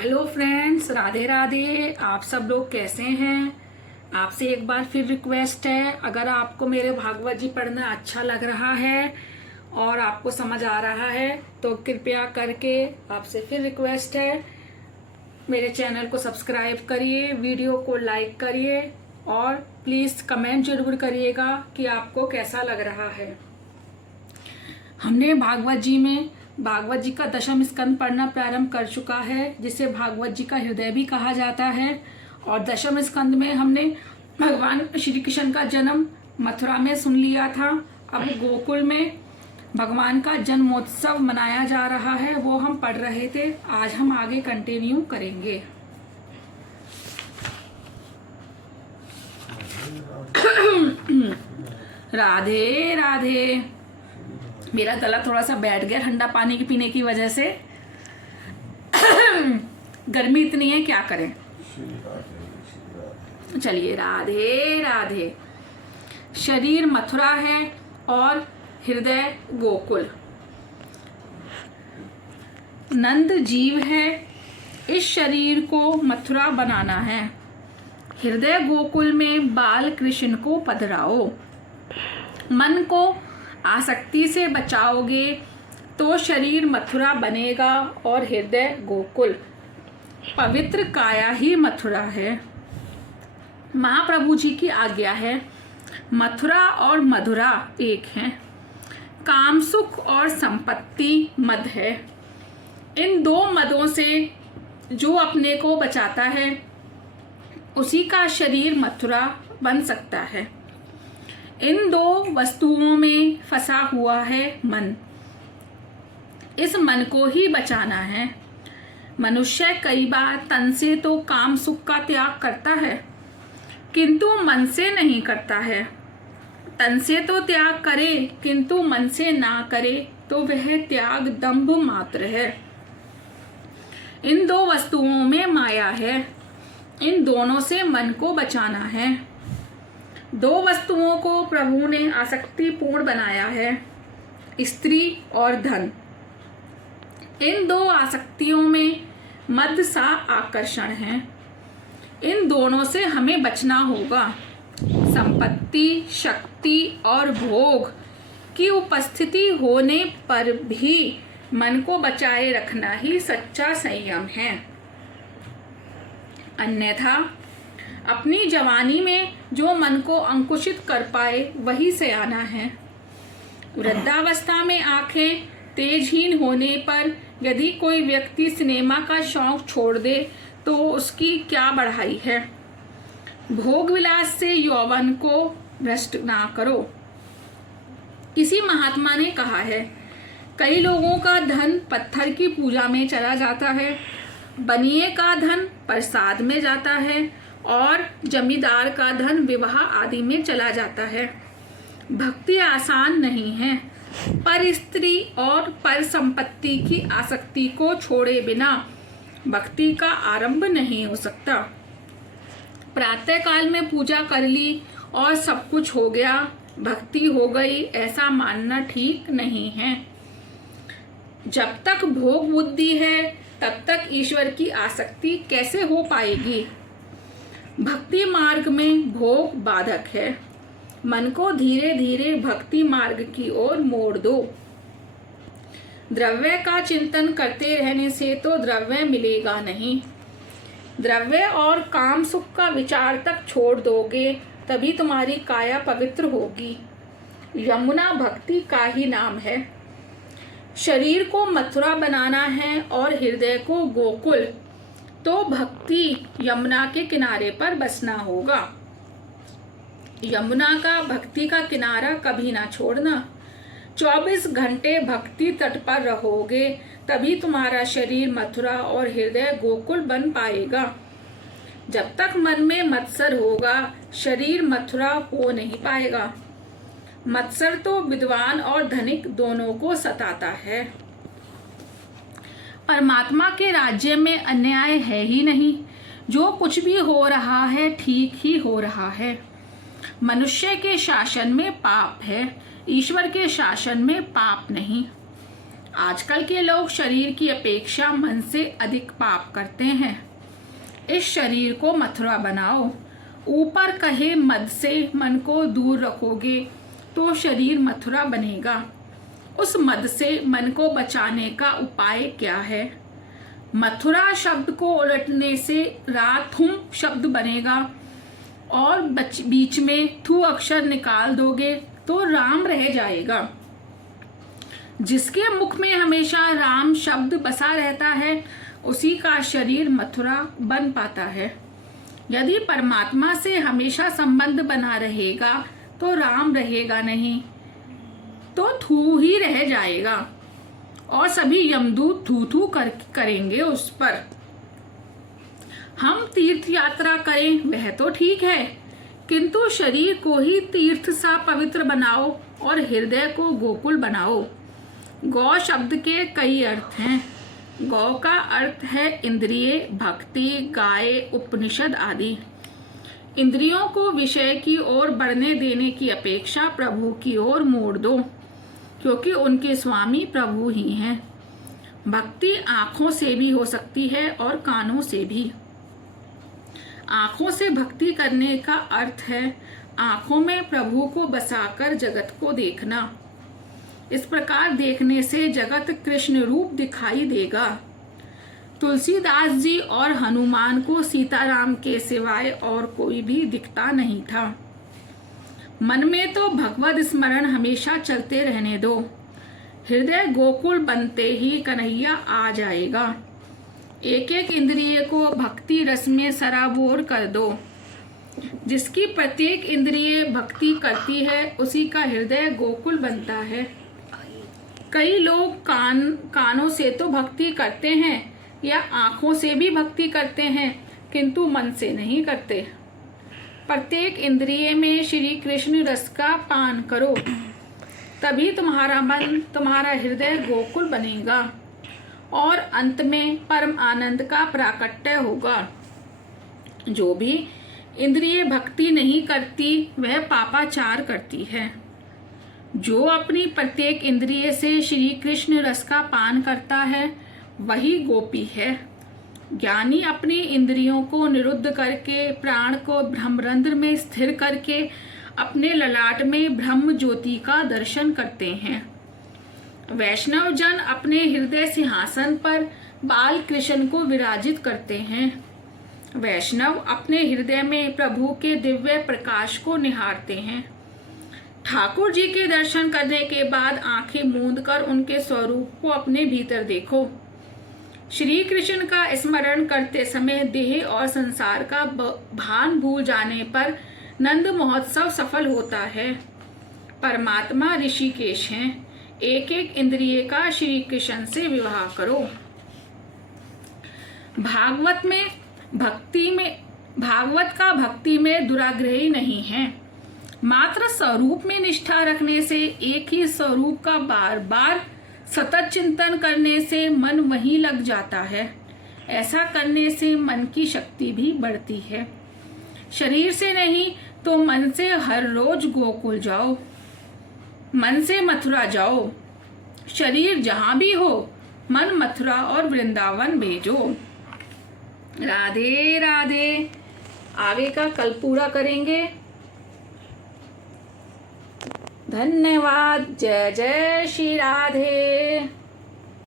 Hello friends, Radhe Radhe. आप सब लोग कैसे हैं? आपसे एक बार फिर रिक्वेस्ट है, अगर आपको मेरे भागवत जी पढ़ना अच्छा लग रहा है और आपको समझ आ रहा है तो कृपया करके आपसे फिर रिक्वेस्ट है, मेरे चैनल को सब्सक्राइब करिए, वीडियो को लाइक करिए और प्लीज़ कमेंट जरूर करिएगा कि आपको कैसा लग रहा है। हमने भागवत जी का दशम स्कंद पढ़ना प्रारंभ कर चुका है, जिसे भागवत जी का हृदय भी कहा जाता है। और दशम स्कंद में हमने भगवान श्री कृष्ण का जन्म मथुरा में सुन लिया था। अब गोकुल में भगवान का जन्मोत्सव मनाया जा रहा है, वो हम पढ़ रहे थे। आज हम आगे कंटिन्यू करेंगे। राधे राधे। मेरा गला थोड़ा सा बैठ गया ठंडा पानी के पीने की वजह से। गर्मी इतनी है, क्या करें। चलिए, राधे राधे। शरीर मथुरा है और हृदय गोकुल। नंद जीव है, इस शरीर को मथुरा बनाना है। हृदय गोकुल में बाल कृष्ण को पधराओ। मन को आसक्ति से बचाओगे तो शरीर मथुरा बनेगा और हृदय गोकुल। पवित्र काया ही मथुरा है। महाप्रभु जी की आज्ञा है, मथुरा और मधुरा एक हैं। काम सुख और संपत्ति मद है। इन दो मदों से जो अपने को बचाता है उसी का शरीर मथुरा बन सकता है। इन दो वस्तुओं में फंसा हुआ है मन। इस मन को ही बचाना है। मनुष्य कई बार तन से तो काम सुख का त्याग करता है, किंतु मन से नहीं करता है। तन से तो त्याग करे, किंतु मन से ना करे तो वह त्याग दंभ मात्र है। इन दो वस्तुओं में माया है, इन दोनों से मन को बचाना है। दो वस्तुओं को प्रभु ने आसक्तिपूर्ण बनाया है, स्त्री और धन। इन दो आसक्तियों में मद सा आकर्षण है। इन दोनों से हमें बचना होगा। संपत्ति, शक्ति और भोग की उपस्थिति होने पर भी मन को बचाए रखना ही सच्चा संयम है। अन्यथा अपनी जवानी में जो मन को अंकुशित कर पाए वही सयाना है। वृद्धावस्था में आंखें तेजहीन होने पर यदि कोई व्यक्ति सिनेमा का शौक छोड़ दे तो उसकी क्या बढ़ाई है। भोग विलास से यौवन को भ्रष्ट ना करो। किसी महात्मा ने कहा है, कई लोगों का धन पत्थर की पूजा में चला जाता है, बनिए का धन प्रसाद में जाता है और जमींदार का धन विवाह आदि में चला जाता है। भक्ति आसान नहीं है, पर स्त्री और पर संपत्ति की आसक्ति को छोड़े बिना भक्ति का आरंभ नहीं हो सकता। प्रातः काल में पूजा कर ली और सब कुछ हो गया, भक्ति हो गई, ऐसा मानना ठीक नहीं है। जब तक भोग बुद्धि है तब तक ईश्वर की आसक्ति कैसे हो पाएगी। भक्ति मार्ग में भोग बाधक है। मन को धीरे धीरे भक्ति मार्ग की ओर मोड़ दो। द्रव्य का चिंतन करते रहने से तो द्रव्य मिलेगा नहीं। द्रव्य और काम सुख का विचार तक छोड़ दोगे तभी तुम्हारी काया पवित्र होगी। यमुना भक्ति का ही नाम है। शरीर को मथुरा बनाना है और हृदय को गोकुल, तो भक्ति यमुना के किनारे पर बसना होगा। यमुना का भक्ति का किनारा कभी ना छोड़ना। 24 घंटे भक्ति तट पर रहोगे तभी तुम्हारा शरीर मथुरा और हृदय गोकुल बन पाएगा। जब तक मन में मत्सर होगा शरीर मथुरा हो नहीं पाएगा। मत्सर तो विद्वान और धनिक दोनों को सताता है। परमात्मा के राज्य में अन्याय है ही नहीं। जो कुछ भी हो रहा है ठीक ही हो रहा है। मनुष्य के शासन में पाप है, ईश्वर के शासन में पाप नहीं। आजकल के लोग शरीर की अपेक्षा मन से अधिक पाप करते हैं। इस शरीर को मथुरा बनाओ। ऊपर कहे मद से मन को दूर रखोगे तो शरीर मथुरा बनेगा। उस मद से मन को बचाने का उपाय क्या है? मथुरा शब्द को उलटने से राथुम शब्द बनेगा और बीच में थू अक्षर निकाल दोगे तो राम रह जाएगा। जिसके मुख में हमेशा राम शब्द बसा रहता है उसी का शरीर मथुरा बन पाता है। यदि परमात्मा से हमेशा संबंध बना रहेगा तो राम रहेगा नहीं, तो थू ही रह जाएगा और सभी यमदूत थू थू करेंगे उस पर। हम तीर्थ यात्रा करें वह तो ठीक है, किंतु शरीर को ही तीर्थ सा पवित्र बनाओ और हृदय को गोकुल बनाओ। गौ शब्द के कई अर्थ हैं। गौ का अर्थ है इंद्रिय, भक्ति, गाय, उपनिषद आदि। इंद्रियों को विषय की ओर बढ़ने देने की अपेक्षा प्रभु की ओर मोड़ दो, क्योंकि उनके स्वामी प्रभु ही हैं। भक्ति आँखों से भी हो सकती है और कानों से भी। आँखों से भक्ति करने का अर्थ है आँखों में प्रभु को बसाकर जगत को देखना। इस प्रकार देखने से जगत कृष्ण रूप दिखाई देगा। तुलसीदास जी और हनुमान को सीताराम के सिवाय और कोई भी दिखता नहीं था। मन में तो भगवत स्मरण हमेशा चलते रहने दो। हृदय गोकुल बनते ही कन्हैया आ जाएगा। एक एक इंद्रिय को भक्ति रस में सराबोर कर दो। जिसकी प्रत्येक इंद्रिय भक्ति करती है उसी का हृदय गोकुल बनता है। कई लोग कानों से तो भक्ति करते हैं या आँखों से भी भक्ति करते हैं, किंतु मन से नहीं करते। प्रत्येक इंद्रिय में श्री कृष्ण रस का पान करो, तभी तुम्हारा मन, तुम्हारा हृदय गोकुल बनेगा और अंत में परम आनंद का प्राकट्य होगा। जो भी इंद्रिय भक्ति नहीं करती वह पापाचार करती है। जो अपनी प्रत्येक इंद्रिय से श्री कृष्ण रस का पान करता है वही गोपी है। ज्ञानी अपनी इंद्रियों को निरुद्ध करके प्राण को ब्रह्मरंध्र में स्थिर करके अपने ललाट में ब्रह्म ज्योति का दर्शन करते हैं। वैष्णव जन अपने हृदय सिंहासन पर बाल कृष्ण को विराजित करते हैं। वैष्णव अपने हृदय में प्रभु के दिव्य प्रकाश को निहारते हैं। ठाकुर जी के दर्शन करने के बाद आंखें मूंद कर उनके स्वरूप को अपने भीतर देखो। श्री कृष्ण का स्मरण करते समय देह और संसार का भान भूल जाने पर नंद महोत्सव सफल होता है। परमात्मा ऋषिकेश हैं। एक एक इंद्रिय का श्री कृष्ण से विवाह करो। भागवत का भक्ति में दुराग्रही नहीं है। मात्र स्वरूप में निष्ठा रखने से, एक ही स्वरूप का बार बार सतत चिंतन करने से मन वहीं लग जाता है। ऐसा करने से मन की शक्ति भी बढ़ती है। शरीर से नहीं तो मन से हर रोज गोकुल जाओ, मन से मथुरा जाओ। शरीर जहां भी हो मन मथुरा और वृंदावन भेजो। राधे राधे। आगे का कल पूरा करेंगे। धन्यवाद। जय जय श्री राधे।